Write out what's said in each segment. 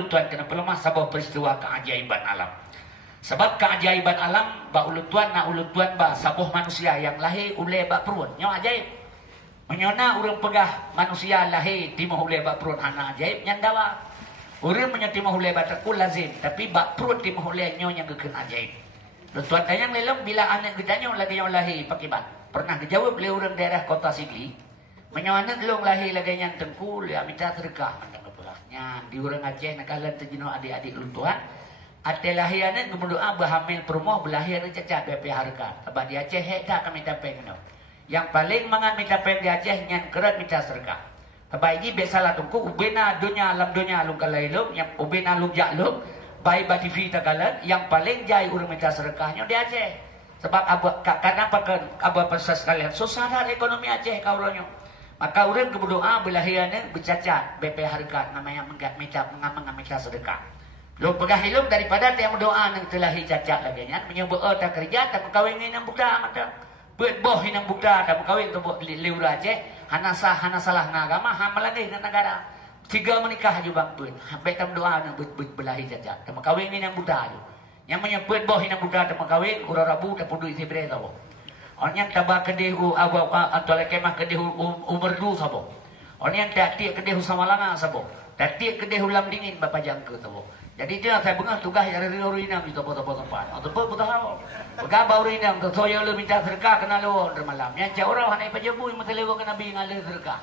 ulun tuan kena pelemah sabab peristiwa keajaiban alam. Sebab keajaiban alam ba ulun tuan ba sabab manusia yang lahir ule ba perun. Nyo ajaib. Menyona urang pegah manusia lahir timah ule ba perun hana ajaib nyandawa. Urang menyetimah ule ba tekul lazim, tapi ba perun timah ule nyo yang gekeun ajaib. Ulun tuan tayang lelom bila anak gedanyo lagi yang lahir pakibat. Pernah dijawab oleh orang daerah Kota Sigli. Menyona long lahir lagi yang tengkul ya minta sedekah. Nya di urang Aceh nakalan terjeno adik-adik ulun tuan. Ate lahiran kemudian berhamil perumah belahir cacat BP harga. Sebab di Aceh hekda kami tapeng no. Yang paling mangan minta peng di Aceh nyan kerat minta sedekah. Sebab ini besalah tungku ubena dunia alam dunia alung kalailum yang ubena alung jaklum bai ba TV tagalan yang paling jai urang minta sedekahnya di Aceh. Sebab kenapa kan abah persas kalian susah ekonomi Aceh kauronyo. Maka urang berdoa belahirannya bercacat BP harga namanya minta sedekah. Lo pegah hidup daripada dia berdoa nang telahi cacat lagi nya menyebut tak kerja tak kawin nang budak mata. Buat boh nang budak tak kawin tu liur Aceh hana salah ngagama hamal lagi nang negara. 3 menikah je bang pun. Sampai tam doa nang belahi cacat. Tak kawin nang budak je. Yang menyebut boh nang budak tak kawin urang Rabu tak duit sebre tau. Orang tabak kedih atau kemah kedih umur dulu sabo. Orang yang tak tiak kedih samalanga sabo. Tak tiak kedih ulam dingin bapa jangka sabo. Jadi dia saya bengah tugas yang dari urinam di tempat-tempat tempat. Atau betul tahu. Begapa urinam tu saya lu minta sedekah kena lu malam. Yang jauh orang hanai pajabu mesti lewo kena bi ngalir sedekah.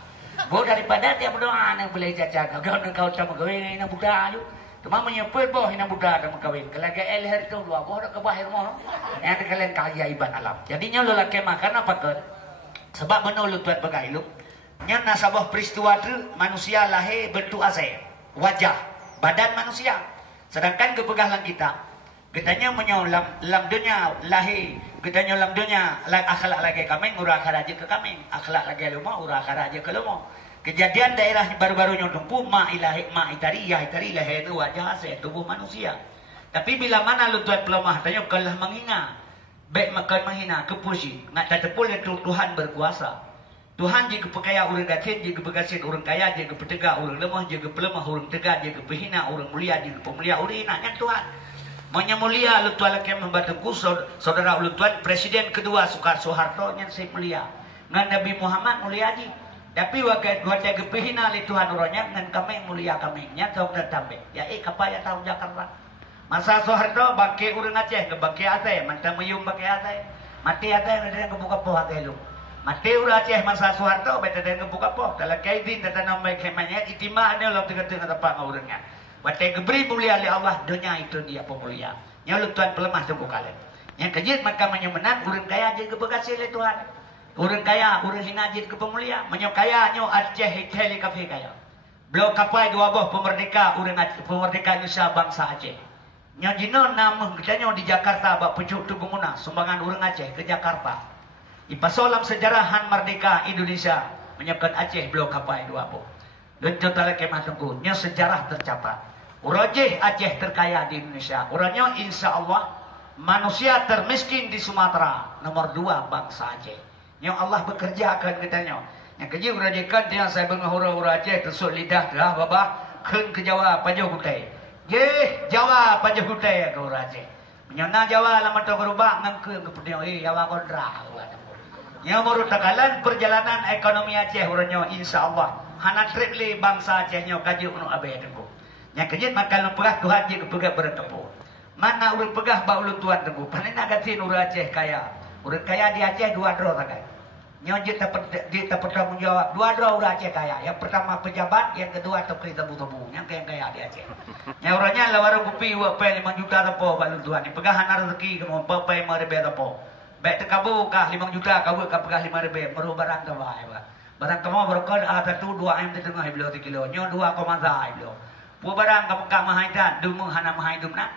Bo daripada dia berdoa nang boleh cacat. Kau tak mengawin nang budak ayu. Cuma menyebut boh nang budak tak mengawin. Kalau ke elher tu dua boh dak ke bahir moh. Yang kalian keajaiban alam. Jadinya lu laki makan apa kan? Sebab menurut tuan pegailu. Nya nasabah peristiwa tu manusia lahir bentuk asal, wajah, badan manusia. Sedangkan kepegahlan kitanya menyolam lam dunia lahir, kitanya lam dunia akhlak lagi kami, urah akhlak aja ke kami, akhlak lagi lumah, urah akhlak aja ke lumah. Kejadian daerah baru-barunya tumpu ma itari lahir itu wajah asal tubuh manusia. Tapi bila mana lu tuan pelemah tanya kalah menghina, baik makan menghina kepusi, ngat tetepul itu Tuhan berkuasa. Tuhan jika perkaya orang gatin, jika bergasin orang kaya, jika bertegak orang lemah, jika pelemah orang tegak, jika berhina orang mulia, jika pemulia orang hina. Kan Tuhan. Manya mulia lu tuan laki membantuku saudara lu tuan presiden kedua Soeharto yang saya mulia. Ngan Nabi Muhammad mulia aja. Tapi waktu jaga berhina li Tuhan orangnya ngan kami mulia kami. Nya tahu tambah. Ya kapaya tahu Jakarta. Masa Soeharto bagi orang Aceh, bagi Aceh, mantap mayung bagi Aceh. Mati Aceh ada yang kebuka poh Aceh lu. Mati urang Aceh masa Soeharto beta dengan buka poh dalam kaidin kata nama kemanya itimah ada lo tengah-tengah tempat urangnya. Beta geberi mulia oleh Allah dunia itu dia pemulia. Nya lu tuan pelemah tunggu kalian. Yang kejit maka menyemenang urang kaya jadi keberkasih oleh Tuhan. Urang kaya urang hina jadi kepemulia. Menyo kaya nyo Aceh heli kafe kaya. Beliau kapai dua buah pemerdeka urang pemerdeka Nusa bangsa Aceh. Nya jino nama kitanya di Jakarta bak pucuk tugunguna sumbangan urang Aceh ke Jakarta. Ipasolam sejarahan merdeka Indonesia menyiapkan Aceh blok kapai dua po. Dan total kemah tunggu nya sejarah tercatat. Urajih Aceh terkaya di Indonesia. Urangnya insya Allah manusia termiskin di Sumatera nomor 2 bangsa Aceh. Nya Allah bekerja akan kitanya. Yang kerja urajihkan dia saya bengahura Aceh tersuk lidah dah babah keun ke Jawa Pajau Hutai. Jawa Pajau Hutai ke Aceh. Menyana Jawa lama tu berubah ngangkeun ke pedeo Jawa kontra. Yang menurut takalan perjalanan ekonomi Aceh urangnya insya Allah hana trip li bangsa Acehnya kaji unu abe tengku. Yang kejit maka lu pegah Tuhan je kepegah bertepu. Mana urang pegah ba ulun tuan tengku. Panen agatin urang Aceh kaya. Urang kaya di Aceh 2 draw takai. Nya je tak bertanggung jawab 2 draw urang Aceh kaya. Yang pertama pejabat, yang kedua tepri tebu-tebu. Yang kaya di Aceh. Yang urangnya lawaru kupi wapai 5 juta tepo ba ulun tuan. Pegah hana rezeki kemo papai 5 ribu tepo. Baik terkabu kah 5 juta kau kah pegah 5 ribu meru barang tu baik ba. Barang kamu berkon satu 2 m di tengah beliau 3 kilo. Nyo 2,3 beliau. Pu barang kamu kah mahaitan dumu hana mahaidum nak.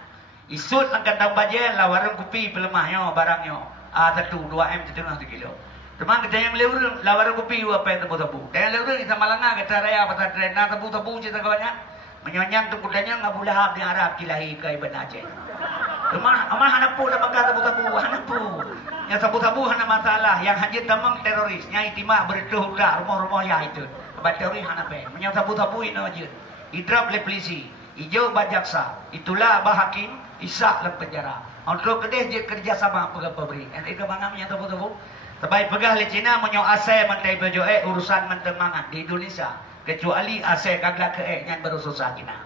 Isut angkat tahu baje la warung kopi pelemahnya barangnya. Satu 2 m di tengah 3 kilo. Teman kita yang leur la warung kopi apa yang tebu-tebu. Dan leur di Samalanga kita raya pasar trena tebu-tebu cerita kawannya. Menyonyang tu kudanya ngabu lahap di Arab kilahi ke Ibn Aceh. Rumah hanapu dah makan tabu-tabu hanapu. Yang tabu-tabu hana masalah. Yang haji tamang teroris. Yang itimah berituh dah rumah-rumah ya itu. Sebab teroris hanape. Yang tabu-tabu ini aja. Idrap oleh polisi. Ijo bajaksa. Itulah bahakim isak dalam penjara. Untuk kedih dia kerjasama pegawai beri. Itu bangamnya tahu. Terbaik pegah le Cina menyo asai mentai bejo urusan menteng mangan di Indonesia. Kecuali asai kagak ke yang baru susah Cina.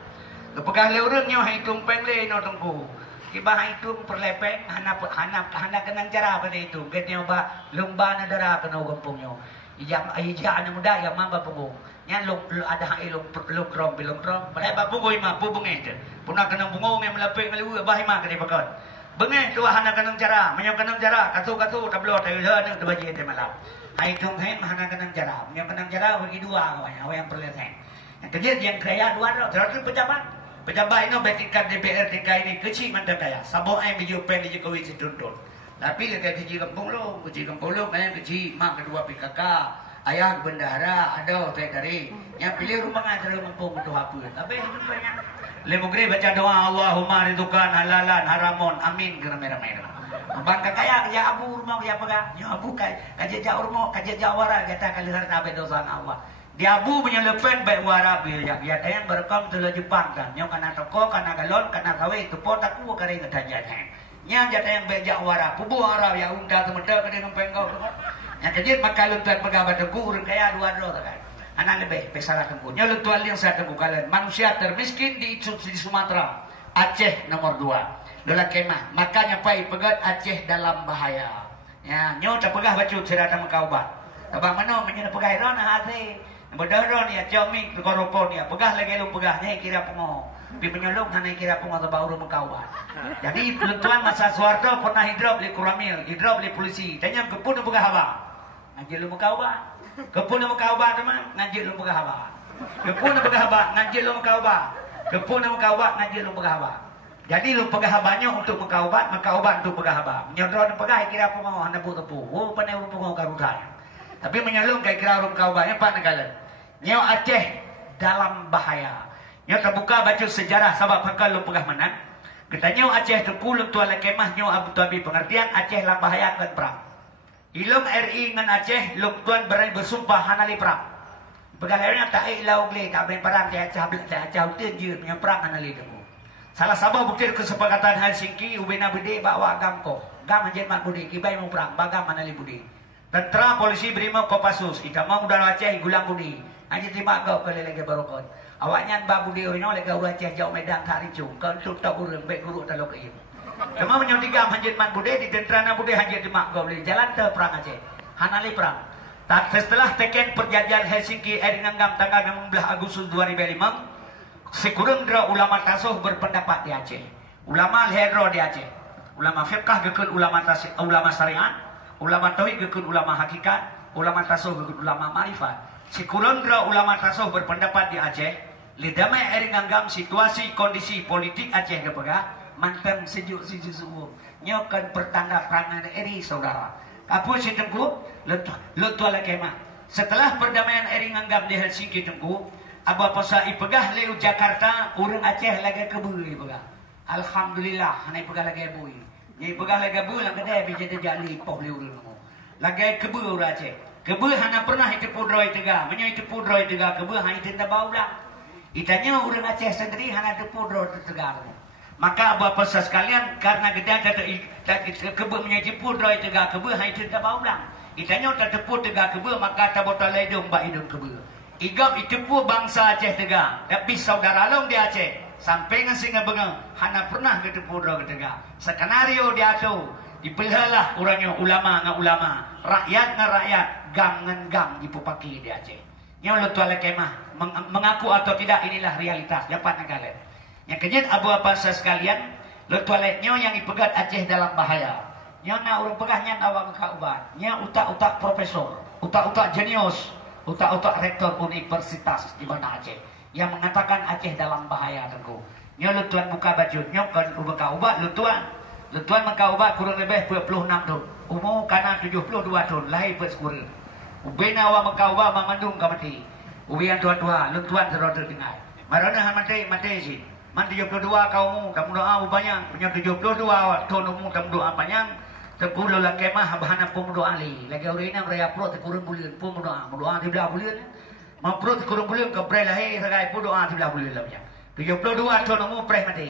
Pegah le urang nyo hitung peng le no tungku. Kiba hitung perlepeng hana kenang cara pada itu. Ketnya ba lumba nadara kena gampungnya. Ija anak muda yang mamba punggung. Nya ada ilung krom. Mereka punggung ima punggung itu. Punah kena punggung yang melepeng ngelu bahima kena pakon. Bengeh dua hana kenang cara, menyong kenang cara, katu tablo tayo le tu baji te malam. Hai tung hen hana kenang cara, menyong kenang cara bagi dua awak yang perlihat. Yang kejadian yang kaya dua terakhir pejabat ini betikan DPR tingkai ini kecil mandang kaya. Sabo ai biju pen di Jokowi situntun. Tapi le kecil kampung lo main kecil mak kedua PKK, ayah bendahara, ada teh dari. Yang pilih rumah ngajar kampung itu hapus. Tapi itu banyak. Lemugri baca doa Allahumma ridhukan halalan haramun amin geramai-ramai. Bangka kaya kerja abu rumah kerja pegah. Ya abu kerja jauh rumah kerja jawara kata kali harta dosa Allah. Dia abu punya lepen baik warab ya. Ya yang berekam telah Jepang kan. Yang kana toko kana galon kana kawe itu pot aku kering kedajan. Yang jata yang baik jawara pubu arab ya unta temendah kena ngempeng kau. Yang kerja maka luntan pegah batuku urang kaya dua kan. Anak lebih pesalah tengku. Nyolot tuan yang saya tengku kalian. Manusia termiskin di Sumatera. Aceh nomor 2. Dola kemah. Makanya pai pegat Aceh dalam bahaya. Ya, nyo tak pegah bacut serata makaubat. Tabak mana menyana pegah rona hati. Berdoron ya comik koropon ya. Pegah lagi lu pegahnya kira pengo. Pi penyolong hanya kira pengo tabak urung makaubat. Jadi tuan masa Soeharto pernah hidrop li Kuramil, hidrop li polisi. Dan yang kepun pegah apa? Ngajil lu makaubat. Kepun nak berkaubat teman, ngajil lu berkaubat. Kepun nak berkaubat, ngajil lu berkaubat. Kepun nak berkaubat, ngajil lu berkaubat. Jadi lu pegahbannya untuk berkaubat, maka ubat untuk pegahban. Nyodron pegah kira pungo hana tepu. Oh pandai pungo karutai. Tapi menyalung kai kira rum kaubatnya apa negala. Nyo Aceh dalam bahaya. Nyo terbuka baca sejarah sebab pakal lu pegah menang. Katanya Aceh tu kulum tuala kemah nyo Abu Dhabi pengertian Aceh dalam bahaya kan perang. Ilum RI dengan Aceh, luk tuan berani bersumpah hanali perang. Pegalainya tak ilau gle, tak main perang dia acah utin je punya perang hanali demu. Salah sabah bukti kesepakatan Helsinki, ubena budi bawa gamko. Gam anjen mak budi, kibai mau perang, bagam hanali budi. Tentera polisi berima Kopassus, kita mau udara Aceh gulang budi. Anjen terima kau kali lagi barokon. Awaknya mbak budi ino lega ura Aceh jauh medan karicung, kau tuh tak urang baik guru tak lokai. Cuma menyontiga hanjit man bude di tentrana bude hanjit di mak boleh jalan ke perang Aceh. Hanali perang. Tak setelah teken perjanjian Helsinki Eringanggam tanggal 16 Agustus 2005, sekurang dua ulama tasawuf berpendapat di Aceh. Ulama hedro di Aceh. Ulama fiqh gekun ulama syariat, ulama tauhid gekun ulama hakikat, ulama tasawuf gekun ulama marifat. Sekurang dua ulama tasawuf berpendapat di Aceh, lidamai Eringanggam situasi kondisi politik Aceh kepegah mantan sejuk subuh nyokan pertanda perangan eri saudara apa si tengku letu ala kemah setelah perdamaian eri nganggap di Helsinki tengku apa pasal ipegah leu Jakarta urang Aceh lagi kebui pegah alhamdulillah hanai pegah lagi bui ni pegah lagi bui lang kedai bija jadi poh leu urang lagi kebu urang Aceh kebu hana pernah itu pudroi tega menyo itu pudroi tega kebu hana itu tabau ulang itanya urang Aceh sendiri hana itu pudroi tega. Maka apa pasal sekalian karena gedan kebun menyaji pudra itu gak kebun hai itu tak baulang. Itanya tak tepuk tegak kebun maka tak botol ledung bak hidung kebun. Igap itepu bangsa Aceh tegak. Tapi saudara long di Aceh sampai ngan singa bengang hana pernah ke pudra ke tegak. Skenario dia tu dipelhalah orangnya ulama ngan ulama, rakyat ngan rakyat, gang ngan gang dipupaki di Aceh. Nyo lu tuala kemah mengaku atau tidak inilah realitas dapat negara. Yang kejadian abu apa sekalian, lo toiletnya yang dipegat Aceh dalam bahaya. Yang nak orang pegahnya awak kaubat. Yang utak-utak profesor, utak-utak jenius, utak-utak rektor universitas di mana Aceh yang mengatakan Aceh dalam bahaya tengku. Yang lo tuan buka baju, yang kan buka ubat lo tuan buka ubat kurang lebih 26 tahun. Umur kana 72 tahun, lahir bersekurang. Ubena awak buka ubat memandung ke mati. Ubian tua-tua, lo tuan terus dengar. Marana mati sih. Man 72 kamu doa banyak punya 72 tahun umur kamu doa banyak terkulo la kemah bahana pun doa ali lagi urina raya pro terkurun bulian pun doa di belah bulian ma pro terkurun bulian ke bre lahi sagai pun doa di belah bulian lah 72 tahun umur pres mati.